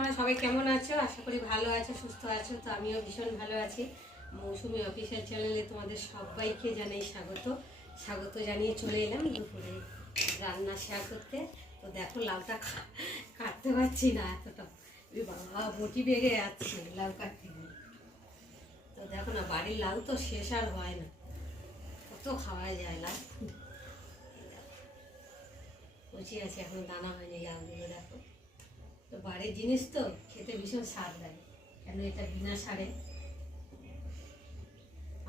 তোমরা সবাই কেমন আছো? আশা করি ভালো আছো, সুস্থ আছো। তো আমিও ভীষণ ভালো আছি। মৌসুমি অফিসিয়াল চ্যানেলে তোমাদের সবাইকে জানাই স্বাগত জানিয়ে চলে এলাম দুপুরে রান্না শেয়ার করতে। তো দেখো লাউটা কাটতে পারছি না, এতটা বাবা বটি বেগে যাচ্ছে লাউ কাটতে গিয়ে। তো দেখো না, বাড়ির লাউ তো শেষ আর হয় না, কত খাওয়া যায় লাউ। কচি আছে, এখন দানা হয়নি লাউগুলো। দেখো তো বাড়ির জিনিস তো খেতে ভীষণ স্বাদ লাগে, কেন এটা বিনা সারে।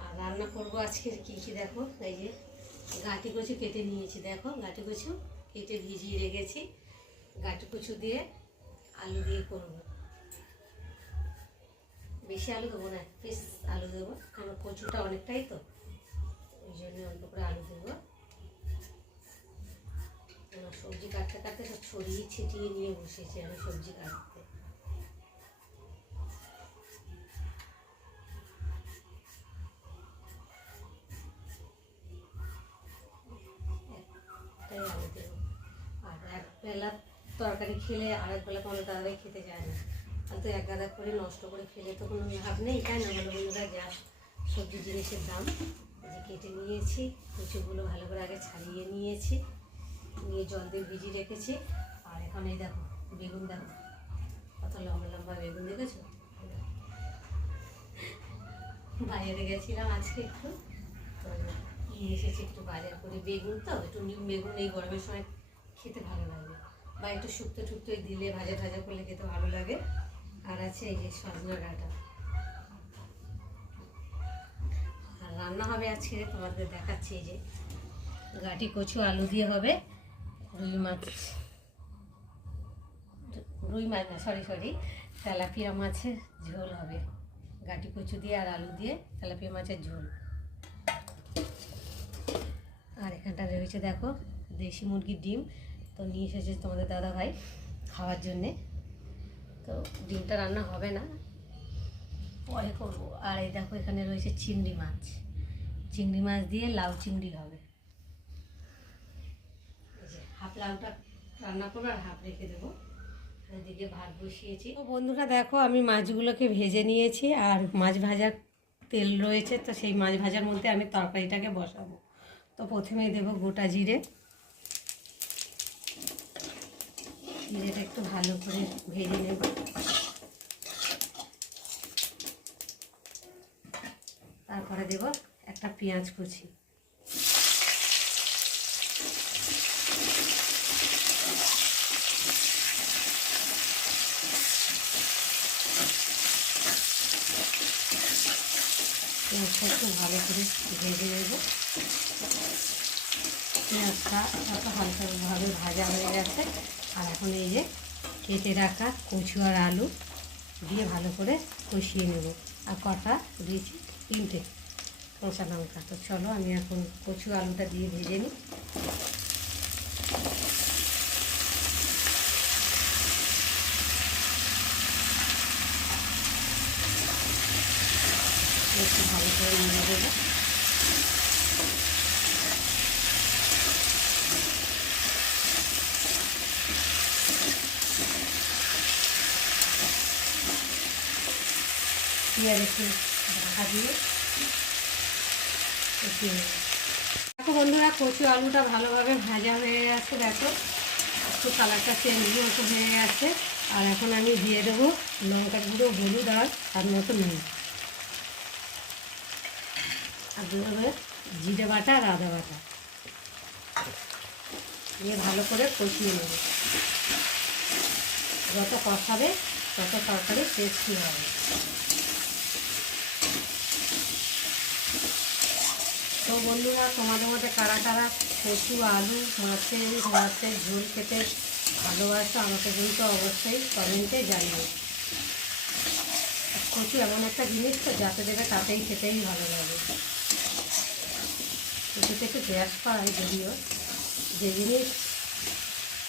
আর রান্না করবো আজকে কী কী দেখো, এই যে গাঁটি কচু কেটে নিয়েছি, দেখো গাঁটি কচু কেটে ভিজিয়ে রেখেছি। গাঁটি কচু দিয়ে আলু দিয়ে করব, বেশি আলু দেবো না, পিস আলু দেবো, কারণ কচুটা অনেকটাই তো, ওই জন্য অল্প করে আলু দেবো। সবজি কাটতে কাটতে সব ছড়িয়ে ছিটিয়ে নিয়ে বসেছি আমি সবজি কাটতে। একটাই আলু দেবো, আর এক বেলা তরকারি খেলে আর এক বেলা কোনো তাড়াতাড়ি খেতে যায় না, তো এক গাদা করে নষ্ট করে ফেলে তো কোনো লাভ নেই, তাই না বলো বন্ধুরা? যা সবজি জিনিসের দাম। যে কেটে নিয়েছি, কচুগুলো ভালো করে আগে ছাড়িয়ে নিয়েছি, নিয়ে জল দিয়ে ভিজিয়ে রেখেছি। আর এখন এই দেখো বেগুন, দেখো কত লম্বা লম্বা বেগুন, দেখেছো? বাইরে গেছিলাম আজকে একটু, তো নিয়ে এসেছি একটু বাজার করে বেগুন, তো একটু নিম বেগুন এই গরমের সময় খেতে ভালো লাগে, বা একটু শুক্তো টুক্তো দিলে ভাজা ভাজা করলে খেতে ভালো লাগে। আর আছে এই যে সজনা ডাঁটা। আর রান্না হবে আজকে তোমাদের দেখাচ্ছি, এই যে গাঁটি কচু আলু দিয়ে হবে, রুই মাছ না, সরি তেলাপিয়া মাছের ঝোল হবে, গাঁটি কচু দিয়ে আর আলু দিয়ে তেলাপিয়া মাছের ঝোল। আর এখানটা রয়েছে দেখো দেশি মুরগির ডিম, তো নিয়ে এসেছে তোমাদের দাদা ভাই খাওয়ার জন্যে। তো ডিমটা রান্না হবে না, পরে করবো। আর এই দেখো এখানে রয়েছে চিংড়ি মাছ দিয়ে লাউ চিংড়ি হবে। হাফ লাউটা রান্না করবো আর হাফ রেখে দেবো, এদিকে ভাত বসিয়েছি। তো বন্ধুরা দেখো আমি মাছগুলোকে ভেজে নিয়েছি, আর মাছ ভাজার তেল রয়েছে, তো সেই মাছ ভাজার মধ্যে আমি তরকারিটাকে বসাবো। তো প্রথমেই দেবো গোটা জিরেটা একটু ভালো করে ভেজে নেব। তারপরে দেব একটা পেঁয়াজ কুচি, পেঁয়াজটা একটু ভালো করে ভেজে নেব। পেঁয়াজটা এত হালকাভাবে ভাজা হয়ে গেছে, আর এখন এই যে কেটে রাখা কচু আর আলু দিয়ে ভালো করে কষিয়ে নেব। আর কটা দিয়েছি, 3টে কাঁচা লঙ্কা। তো চলো আমি এখন কচু আলুটা দিয়ে ভেজে নিই। একটু ভালো করে নিয়ে দেবো। পেঁয়াজ একটু ঢাকা দিয়ে দেখো বন্ধুরা, কচু আলুটা ভালোভাবে ভাজা হয়ে গেছে, দেখো একটু কালারটা চেঞ্জ মতো হয়ে গেছে। আর এখন আমি দিয়ে দেবো লঙ্কার গুঁড়ো, হলুদ আর তার মতো নুন, আর দেবো জিরে বাটা আর আদা বাটা দিয়ে ভালো করে কষিয়ে নেব। যত কষাবে তত তরকারি টেস্টি হবে। তো বন্ধুরা, তোমাদের মধ্যে কারা কারা কচু আলু মাছের ঝোল খেতে ভালোবাসো আমাকে কিন্তু অবশ্যই কমেন্টে জানিও। কচু এমন একটা জিনিস তো যাতে দেবে তাতেই খেতেই ভালো লাগে। কচুতে একটু গ্যাস পায়, যদিও যে জিনিস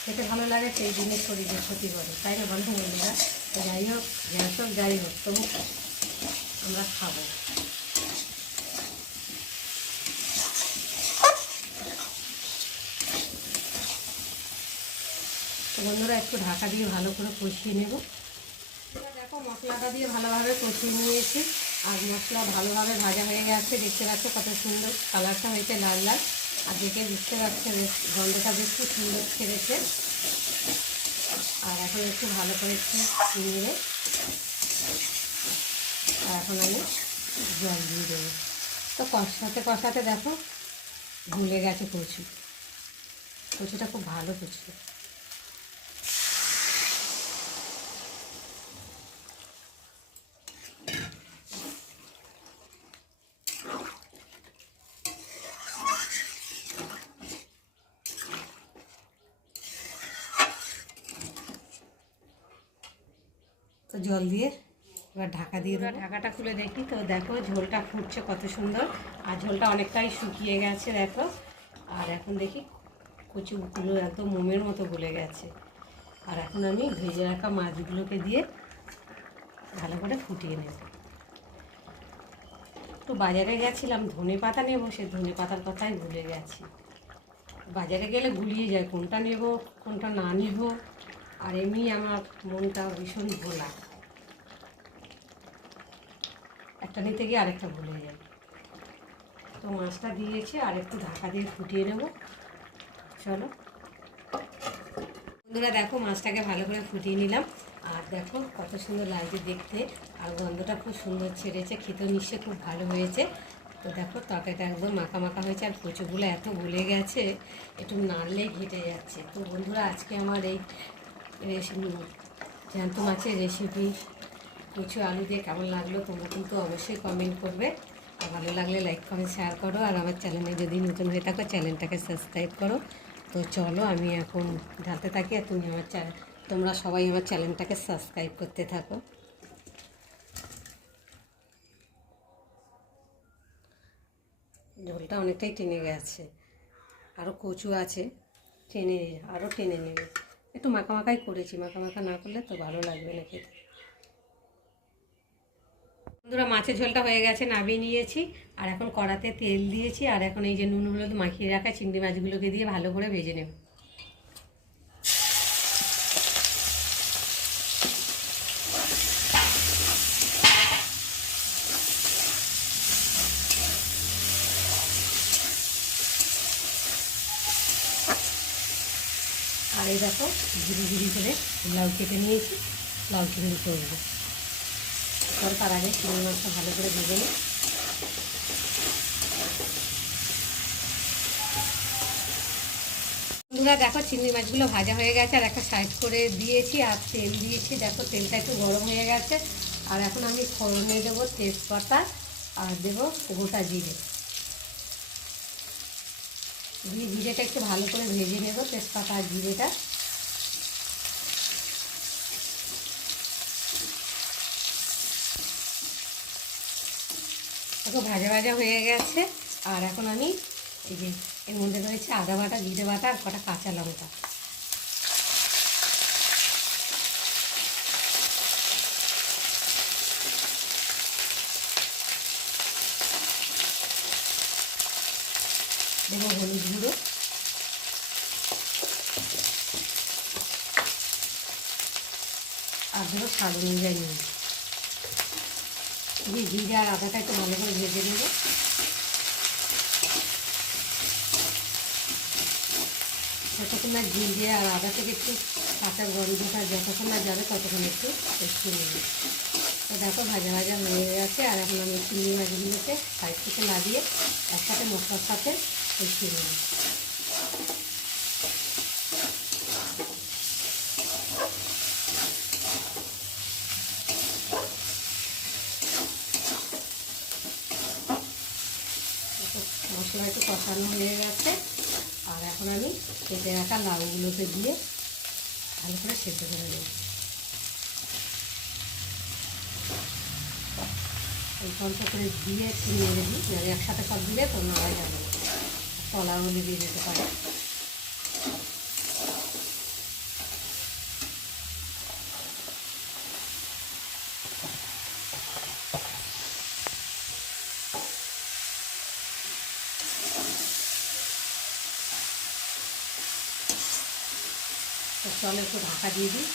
খেতে ভালো লাগে সেই জিনিস শরীরের ক্ষতি করে, তাই না বন্ধু বন্ধুরা? যাই হোক, গ্যাস হোক যাই হোক, তবু আমরা খাবো। তো বন্ধুরা একটু ঢাকা দিয়ে ভালো করে কষিয়ে নেব। দেখো মশলাটা দিয়ে ভালোভাবে কষিয়ে নিয়েছি, আর মশলা ভালোভাবে ভাজা হয়ে গেছে। দেখতে পাচ্ছ কত সুন্দর কালারটা হয়েছে, লাল লাল। আর দেখে বুঝতে পারছে বেশ গন্ধটা বেশ খুব সুন্দর ছেড়েছে। আর এখন একটু ভালো করে একটু নিয়ে আর এখন আমি জল দিয়ে দেবো। তো কষাতে কষাতে দেখো ভুলে গেছে কচুটা খুব ভালো কচু। তো জল দিয়ে এবার ঢাকা দিয়ে দেবো। ঢাকাটা খুলে দেখি, তো দেখো ঝোলটা ফুটছে কত সুন্দর, আর ঝোলটা অনেকটাই শুকিয়ে গেছে দেখো। আর এখন দেখি কচুগুলো একদম মোমের মতো গলে গেছে। আর এখন আমি ভেজে রাখা মাছগুলোকে দিয়ে ভালো করে ফুটিয়ে নেব। একটু বাজারে গেছিলাম, ধনে পাতা নেবো, সে ধনে পাতার কথাই ভুলে গেছি। বাজারে গেলে গুলিয়ে যায় কোনটা নেব কোনটা না নেব, আর এমনি আমার মনটা ভীষণ ভোলা, একটা নিতে গিয়ে আরেকটা ভুলে যায়। তো মাছটা দিয়েছে, আর একটু ঢাকা দিয়ে ফুটিয়ে নেব। চলো বন্ধুরা, দেখো মাছটাকে ভালো করে ফুটিয়ে নিলাম, আর দেখো কত সুন্দর লাগছে দেখতে, আর গন্ধটা খুব সুন্দর ছেড়েছে, খেতেও নিশ্চয়ই খুব ভালো হয়েছে। তো দেখো তরকারিটা একদম মাখা মাখা হয়েছে, আর কচুগুলো এত গলে গেছে, একটু নাড়লেই ঘেটে যাচ্ছে। তো বন্ধুরা, আজকে আমার এই রেসিপি জ্যান্ত মাছের রেসিপি কচু আলু দিয়ে কেমন লাগলো তোমরা কিন্তু অবশ্যই কমেন্ট করবে। আর ভালো লাগলে লাইক কমেন্ট শেয়ার করো, আর আমার চ্যানেলে যদি নতুন হয়ে থাকো চ্যানেলটাকে সাবস্ক্রাইব করো। তো চলো আমি এখন ঢালতে থাকি, আর তোমরা সবাই আমার চ্যানেলটাকে সাবস্ক্রাইব করতে থাকো। ঝোলটা অনেকটাই টেনে গেছে, আরও কচু আছে, আরও টেনে নেবে। একটু মাখা মাখাই করেছি, মাখা মাখা না করলে তো ভালো লাগবে না খেতে। বন্ধুরা, মাছের ঝোলটা হয়ে গেছে, নামিয়ে নিয়েছি, আর এখন কড়াতে তেল দিয়েছি, আর এখন এই যে নুন হলুদ মাখিয়ে রাখা চিংড়ি মাছগুলোকে দিয়ে ভালো করে ভেজে নেব। আর এই দেখো ঝিরি ঝিরি করে লাউ কেটে নিয়েছি, লাউ চিংড়ি করবো। তার আগে চিংড়ি মাছটা ভালো করে ভেজে নিই। বন্ধুরা, দেখো চিংড়ি মাছগুলো ভাজা হয়ে গেছে, আর একটা সাইড করে দিয়েছি, আর তেল দিয়েছি। দেখো তেলটা একটু গরম হয়ে গেছে, আর এখন আমি ফোড়নে দেবো তেজপাতা, আর দেবো গোটা জিরে দিয়ে জিরেটা একটু ভালো করে ভেজে নেব, তেজপাতা আর জিরেটা। দেখো ভাজা ভাজা হয়ে গেছে, আর এখন আমি এই যে এর মধ্যে রয়েছে আদা বাটা, জিরে বাটা, আর কটা কাঁচা লঙ্কা। দেবো হলুদ গুঁড়ো, আর দেবো স্বাদ অনুযায়ী নুন। জিরে আর আদাটা একটু ভালো করে ভেজে নেব। যতক্ষণ না জিরে আর আদা থেকে একটু কাঁচা গন্ধটা যতক্ষণ না যাবে ততক্ষণ একটু কষিয়ে নেব। তো দেখো ভাজা ভাজা হয়ে গেছে, আর এখন আমি চিংড়ি মাছগুলোকে সাইড থেকে লাগিয়ে একসাথে মশলার সাথে কষিয়ে নেব। মশলা একটু কষানো হয়ে গেছে, আর এখন আমি কেটে রাখা লাউগুলোকে দিয়ে ভালো করে সেদ্ধ করে নেব। এই অল্প করে দিয়ে একটু নেড়ে দিই, নাহলে একসাথে সব দিলে তো নাড়া যাবে না, তলা হলে দিয়ে যেতে পারে। তো চলো একটু ঢাকা দিয়ে দিই,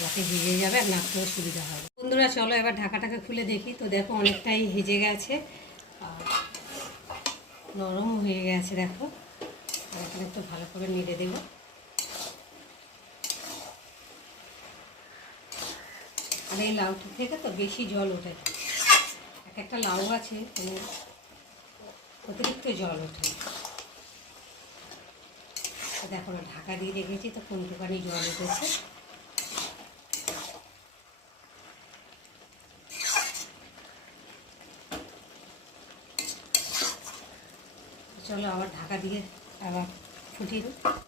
যাতে ভিজে যাবে আর নাড়তেও সুবিধা হবে। বন্ধুরা চলো এবার ঢাকাটাকে খুলে দেখি। তো দেখো অনেকটাই ভিজে গেছে আর নরম হয়ে গেছে দেখো। আর এখানে একটু ভালো করে নেড়ে দেবো। আর এই লাউটা থেকে তো বেশি জল ওঠে, এক একটা লাউ আছে মানে অতিরিক্ত জল ওঠে। তো দেখো না ঢাকা দিয়ে রেখেছি তো কোনটুখানি জল উঠেছে। চলো আবার ঢাকা দিয়ে আবার ফুটিয়ে দিই।